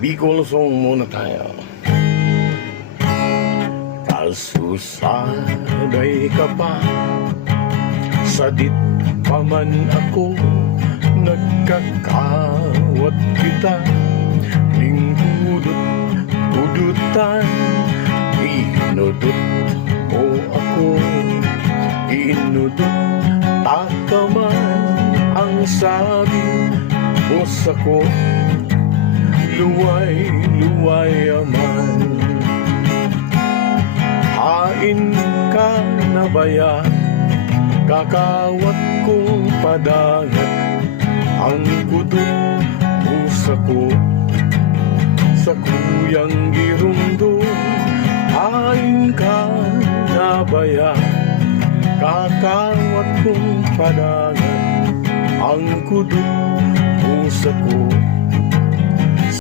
Bicol song muna tayo. Kasusaday ka pa, sadit pa man ako, nagkakawat kita, lingkudot-kudutan, inudot mo ako, inudot takaman, ang sabi mo sako, luway-luway aman. Hain ka na baya, kakawat kong padangat, ang kudot mo sako, sa kuyang girundo. Hain ka na baya, kakawat kong padangat, ang kudot mo sako,